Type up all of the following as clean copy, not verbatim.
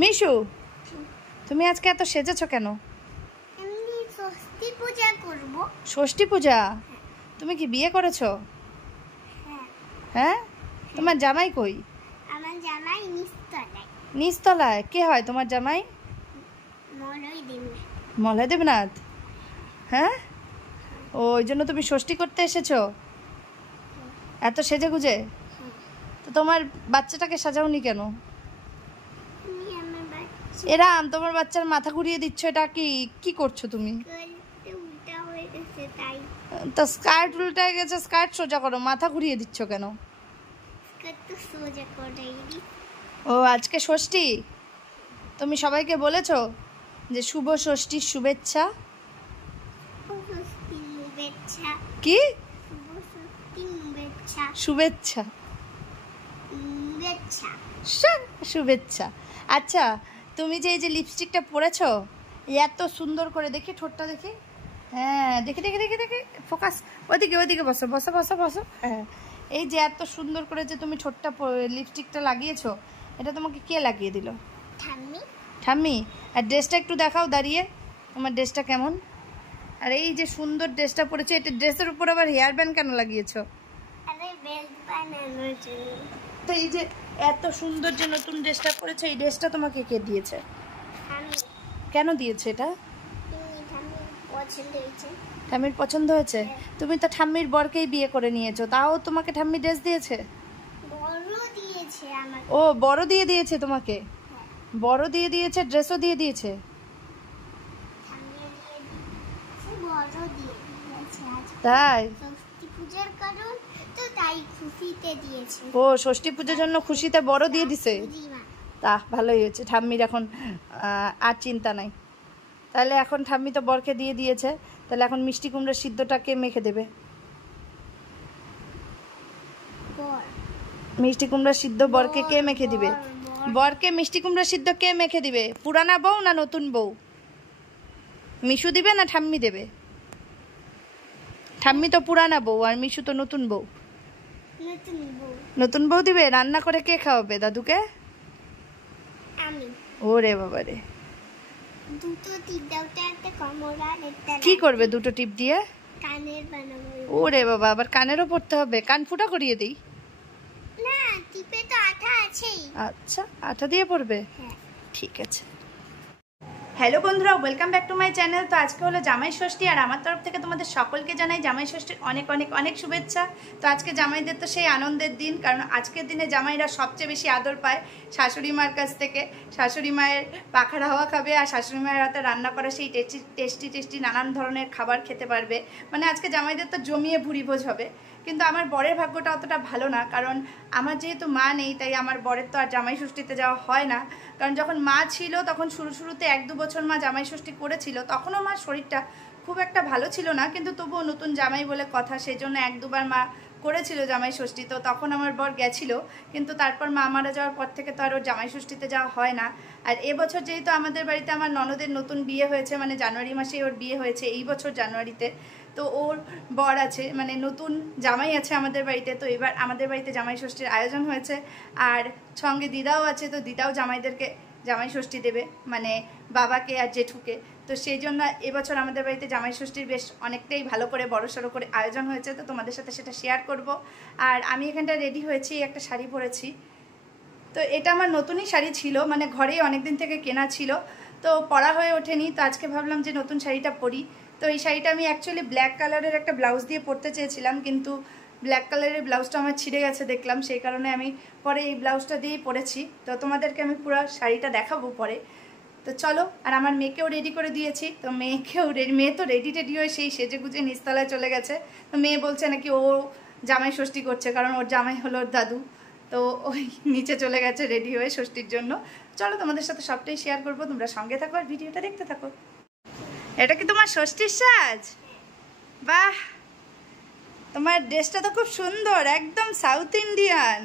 মিশু, তুমি আজকে এত সেজেছো কেন? এমনি ষষ্ঠী পূজা করব। ষষ্ঠী পূজা? তুমি কি বিয়ে করেছো? হ্যাঁ। হ্যাঁ, তোমার জামাই কই? আমার জামাই নিচতলায়। নিচতলায়? কে হয় তোমার জামাই? মলয় দেবনাথ। মলয় দেবনাথ? হ্যাঁ, ওই জন্য তুমি ষষ্ঠী করতে এসেছো এত সেজে গুজে? তো তোমার বাচ্চাটাকে সাজাওনি কেন? এরাম তোমার বাচ্চার মাথা ঘুরিয়ে দিচ্ছ, এটা কি করছো তুমি? উল্টা হয়ে গেছে তাই। তো স্কার্ট উল্টে গেছে, স্কার্ট সোজা করো, মাথা ঘুরিয়ে দিচ্ছ কেন? স্কার্ট তো সোজা করেই দি। ও আজকে ষষ্ঠী, তুমি সবাইকে বলেছো যে শুভ ষষ্ঠীর শুভেচ্ছা? কি শুভেচ্ছা? শুভেচ্ছা। আচ্ছা, তুমি যে এই যে লিপস্টিকটা পরেছো এত সুন্দর করে, দেখি ঠোঁটটা দেখি। হ্যাঁ, দেখি দেখি দেখি দেখি, ফোকাস ওইদিকে ওইদিকে, বসো বসো বসো বসো। হ্যাঁ, এই যে এত সুন্দর করে যে তুমি ঠোঁটটা লিপস্টিকটা লাগিয়েছো, এটা তোমাকে কে লাগিয়ে দিল? ঠাম্মি। ঠাম্মি? আর ড্রেসটা একটু দেখাও দাঁড়িয়ে, তোমার ড্রেসটা কেমন? আর এই যে সুন্দর ড্রেসটা পরেছো, এটা ড্রেসের উপর আবার হেয়ার ব্যান্ড কেন লাগিয়েছো? আরে বেল্ট বানানোর জন্য। তো এই যে এত সুন্দর যে নতুন ড্রেসটা পরেছো, এই ড্রেসটা তোমাকে কে দিয়েছে? আমি। কেন দিয়েছে এটা? পছন্দ হয়েছে। ঠাম্মির পছন্দ হয়েছে? তুমি তো ঠাম্মির বরকেই বিয়ে করে নিয়েছো, তাও তোমাকে ঠাম্মি ড্রেস দিয়েছে? বড় দিয়েছে আমাকে। ও বড় দিয়ে দিয়েছে তোমাকে? বড় দিয়ে দিয়েছে, ড্রেসও দিয়ে দিয়েছে? তাই? ষষ্ঠী পূজার কারণ তো তাই খুশিতে দিয়েছে। ও ষষ্ঠী পূজার জন্য খুশিতে বড় দিয়ে দিছে? তা ভালোই হয়েছে, ঠাম্মির এখন আর চিন্তা নাই। তাহলে এখন ঠাম্মি তো বরকে দিয়ে দিয়েছে, তাহলে এখন মিষ্টি কুমড়ার সিদ্ধটা কে মেখে দেবে? মিষ্টি কুমড়ার সিদ্ধ বরকে কে মেখে দিবে? বরকে মিষ্টি কুমড়ার সিদ্ধ কে মেখে দিবে? পুরানা বউ না নতুন বউ? মিশু দিবে না ঠাম্মি দেবে? ঠাম্মি তো পুরানা বউ আর মিশু তো নতুন বউ। নতুন বউ দিবে। রান্না করে কে খাওয়াবে দাদুকে? আমি। ওরে বাবা রে, দুটো টিপ দাও, একটা কমলা একটা। কি করবে দুটো টিপ দিয়ে? কানের বানাবো। ওরে বাবা, আবার কানেরও পড়তে হবে? কান ফুটা করিয়ে দিই? না, টিপে তো আঠা আছেই। আচ্ছা, আঠা দিয়ে পড়বে? হ্যাঁ, ঠিক আছে। হ্যালো বন্ধুরা, welcome back to my channel. তো আজকে হলো জামাই ষষ্ঠী, আর আমার তরফ থেকে তোমাদের সকলকে জানাই জামাই ষষ্ঠীর অনেক অনেক অনেক শুভেচ্ছা। তো আজকে জামাইদের তো সেই আনন্দের দিন, কারণ আজকের দিনে জামাইরা সবচেয়ে বেশি আদর পায় শাশুড়ি মার কাছ থেকে। শাশুড়ি মায়ের পাখার হাওয়া খাবে, আর শাশুড়ি মায়ের হাতে রান্না করা সেই টেস্টি টেস্টি নানান ধরনের খাবার খেতে পারবে। মানে আজকে জামাইদের তো জমিয়ে ভুরিভোজ হবে। কিন্তু আমার বরের ভাগ্যটা অতটা ভালো না, কারণ আমার যেহেতু মা নেই, তাই আমার বরের তো আর জামাই ষষ্ঠীতে যাওয়া হয় না। কারণ যখন মা ছিল তখন শুরুতে 1-2 বছর মা জামাই ষষ্ঠী করেছিল, তখনও মার শরীরটা খুব একটা ভালো ছিল না, কিন্তু তবুও নতুন জামাই বলে কথা, সেই জন্য 1-2 বার মা করেছিল জামাই ষষ্ঠী। তো তখন আমার বর গেছিল, কিন্তু তারপর মা মারা যাওয়ার পর থেকে তো আর ওর জামাই ষষ্ঠীতে যাওয়া হয় না। আর এবছর যেহেতু আমাদের বাড়িতে আমার ননদের নতুন বিয়ে হয়েছে, মানে জানুয়ারি মাসেই ওর বিয়ে হয়েছে, এই বছর জানুয়ারিতে। তো ওর বর আছে, মানে নতুন জামাই আছে আমাদের বাড়িতে। তো এবার আমাদের বাড়িতে জামাই ষষ্ঠীর আয়োজন হয়েছে, আর সঙ্গে দিদাও আছে। তো দিদাও জামাইদেরকে জামাই ষষ্ঠী দেবে, মানে বাবাকে আর জেঠুকে। তো সেই জন্য এবছর আমাদের বাড়িতে জামাই ষষ্ঠীর বেশ অনেকটাই ভালো করে বড়সড় করে আয়োজন হয়েছে। তো তোমাদের সাথে সেটা শেয়ার করব। আর আমি এখানটা রেডি হয়েছি, একটা শাড়ি পরেছি। তো এটা আমার নতুনই শাড়ি ছিল, মানে ঘরেই অনেকদিন থেকে কেনা ছিল, তো পরা হয়ে ওঠেনি। তো আজকে ভাবলাম যে নতুন শাড়িটা পরি। তো এই শাড়িটা আমি অ্যাকচুয়ালি ব্ল্যাক কালারের একটা ব্লাউজ দিয়ে পরতে চেয়েছিলাম, কিন্তু ব্ল্যাক কালারের ব্লাউজটা আমার ছিঁড়ে গেছে দেখলাম, সেই কারণে আমি পরে এই ব্লাউজটা দিয়েই পরেছি। তো তোমাদেরকে আমি পুরো শাড়িটা দেখাবো পরে। তো চলো, আর আমার মেয়েকেও রেডি করে দিয়েছি। তো মেয়ে তো রেডি হয়ে সেই সেজে গুজে নিচতলায় চলে গেছে। তো মেয়ে বলছে নাকি ও জামাই ষষ্ঠী করছে, কারণ ওর জামাই হলো ওর দাদু। তো ওই নিচে চলে গেছে রেডি হয়ে ষষ্ঠীর জন্য। চলো, তোমাদের সাথে সবটাই শেয়ার করবো, তোমরা সঙ্গে থাকো আর ভিডিওটা দেখতে থাকো। এটা কি তোমার ষষ্ঠীর সাজ? বাহ, তোমার ড্রেসটা তো খুব সুন্দর, একদম সাউথ ইন্ডিয়ান।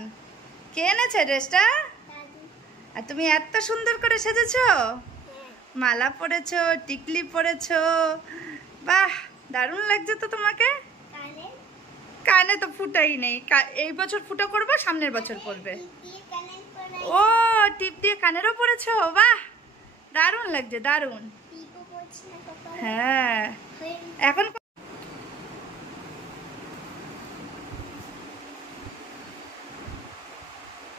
কে এনেছে ড্রেসটা? আর তুমি এত সুন্দর করে সেজেছো, মালা পরেছো, টিকলি পরেছো, বাহ দারুণ লাগছে তো তোমাকে। কানে তো ফুটাই নেই, এই বছর ফুটো করবো, সামনের বছর পরবে। ও টিপ দিয়ে কানেরও পরেছো, বাহ দারুণ লাগছে, দারুণ। টিপও পড়ছি না কপালে। হ্যাঁ এখন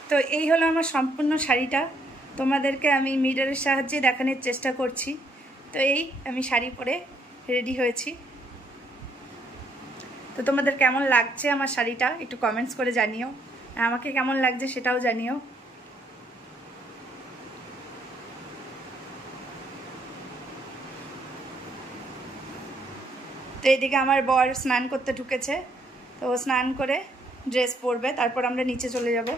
তো এই হলো আমার সম্পূর্ণ শাড়িটা। তোমাদেরকে আমি মিররের সাহায্যে দেখানোর চেষ্টা করছি। তো এই আমি শাড়ি পরে রেডি হয়েছি। তো তোমাদের কেমন লাগছে আমার শাড়িটা একটু কমেন্টস করে জানিও, আমাকে কেমন লাগছে সেটাও জানিও। তো এদিকে আমার বর স্নান করতে ঢুকেছে, তো ও স্নান করে ড্রেস পরবে, তারপর আমরা নিচে চলে যাব।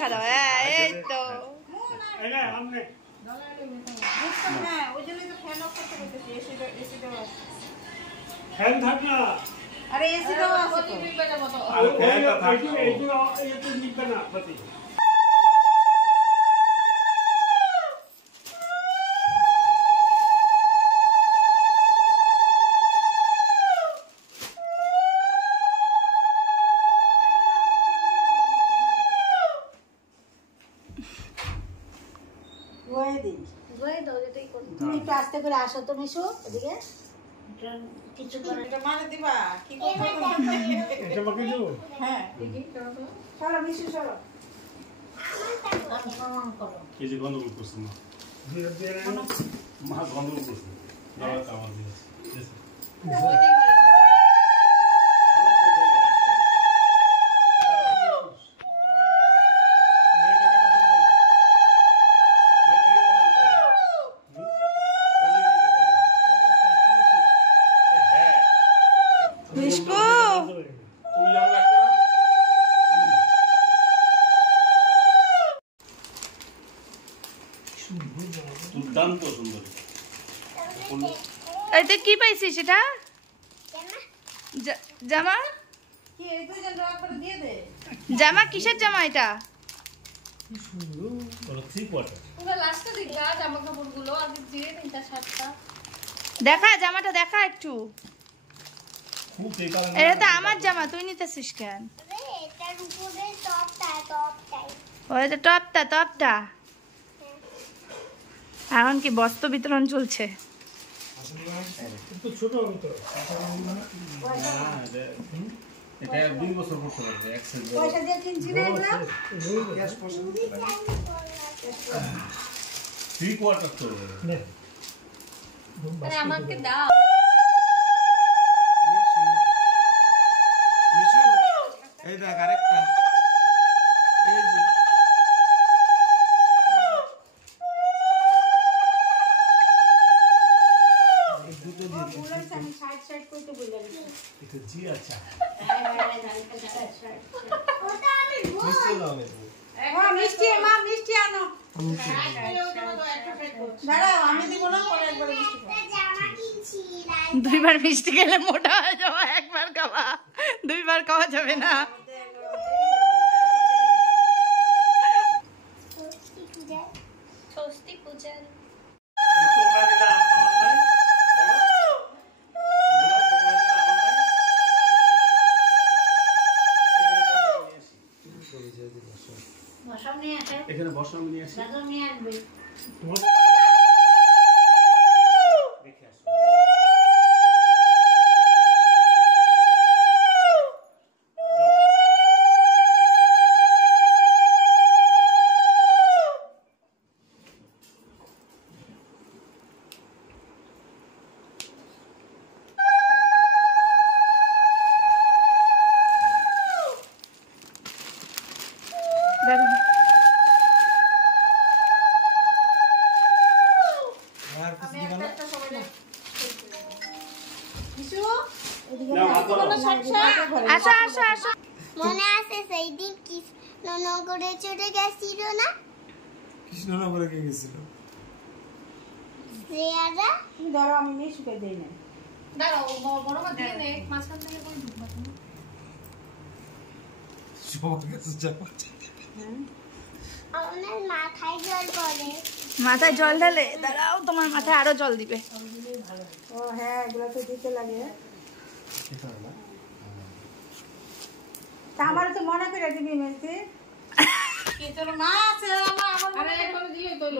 হ্যালো, এই তো ফ্যান থাক না, আরে এসি দাও আছে তো। আর ফ্যানটা থাক না, এইগুলো এতে নিবে না বাতি। তুমি একটু আস্তে করে আসো তো মিশু এদিকে কিছু করে মানে দিবা কি এবার দেখো। এটা বাকি দেবো। হ্যাঁ ঠিকই চলো মিশু চলো। কনফার্ম করো। এই যে গন্ডগোল করছে না, দিয়ে দিয়ে মা গন্ডগোল করছে, দাওয়া খাওয়া দিয়েছে। মিশকু তুমি যাও একটা দুর্দান্ত সুন্দর। এতে কি পাইছিস সেটা জামা? জামা কিসের জামা এটা? থ্রি কোয়ার্টার দেখা জামাটা, দেখা একটু। খুব বেকার। এটা তো আমার জামা, তুই নিতেছিস কেন? আরে এটার উপরে টপটাই। ও এটা টপটা। এখন কি বস্ত্র বিতরণ চলছে? একটু ছোট হবে তো। এটা 2 বছর পড়তে পারবে এক্সেল। পয়সা দিয়ে কিনছি না এগুলো থ্রি কোয়ার্টার তো নে। আমাকে দাও। মিশু এই দেখ আরেকটা, এই যে দুটো দিয়েছে। আমি সাইড সাইড করতে বলে দিচ্ছি। এটা জি আচ্ছা। ওটা আমি মিষ্টি দাও আমি দেবো। মিষ্টি মা মিষ্টি আনো। দাঁড়াও আমি দিব না, পরে একবার মিষ্টি খাও। একটা জামা কিনছি দুইবার মিষ্টি খেলে মোটা হয়ে যাওয়া, একবার খাওয়া, দুইবার খাওয়া যাবে না। ষষ্ঠী পূজার তোমরা দিলা আমার নাই, বলো বলো তোমরা দিলা আমার নাই। মশাম নিয়ে আসে, এখানে বসো, আমি নিয়ে আসি। দাদা নিয়ে আসবে। দেখে আসো। দাঁড়াও। আর কিছু দিবা না? মিশু নাও হাত ধরো। আসো। মনে আছে সেই দিন কৃষ্ণনগরে চলে গেছিল না কৃষ্ণনগরে কে গেছিল? শ্রেয়ারা? তুমি ধরো, আমি মিশুকে দেই না। সবার কাছে যাবো। আমার মাথায় জল পড়ে। মাথায় জল ঢালে? দাঁড়াও, তোমার মাথায় আরো জল দিবে। ও হ্যাঁ, এগুলো তো দিতে লাগে। তা আমারও তো মনে করে দিবি মেলতে।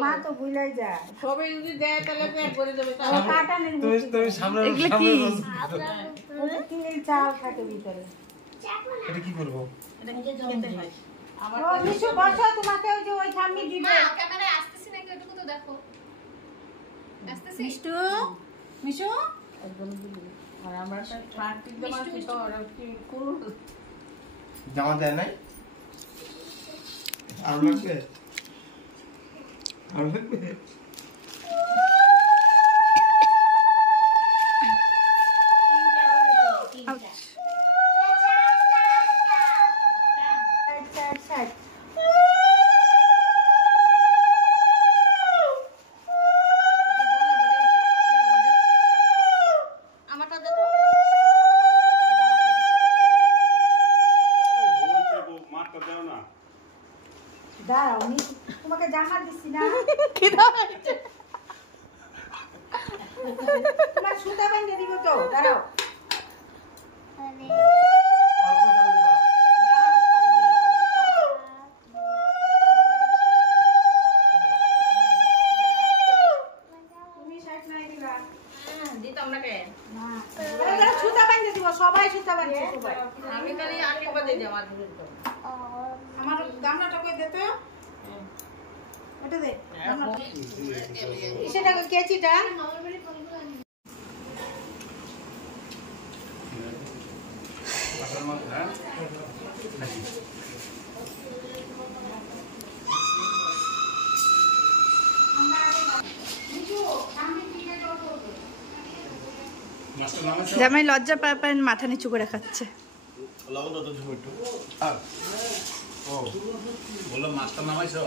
মা তো ভুলাই যায়। ও কাটা নেই। তুমি সামনে এগুলো কি? তিল চাল থাকে ভিতরে। এটা কি করবো? ও মিশু বসো, তোমাকে ওই যে ওই ঠাম্মি দিবে। মিষ্টু, মিশু জামা দেয় নাই? আরো লাগবে? আরো লাগবে? Side side. মারটা দাও না। দাঁড়াও, তোমাকে জামা দিচ্ছি না। তোমার সুতা বাঁধে দিব তো, দাঁড়াও। আরে অল্প জল দিবা। তুমি সাইড নাই দিবা। দিতাম না কে? না, দাঁড়াও, সুতা বাঁধে দিব, সবাই সুতা বাঁধছে সবাই। আমি তাহলে আগে বাদে জামা দিতে তো। আমার গামলাটা কই দে তো। ওটা দে, গামলাটা। সেটা কেচিটা। হ্যাঁ মাস্টার নামাইছো? জামাই লজ্জা পায়, মাথা নিচু করে খাচ্ছে। লবণ দাও তো একটু। ও বললাম মাস্টার নামাইছো?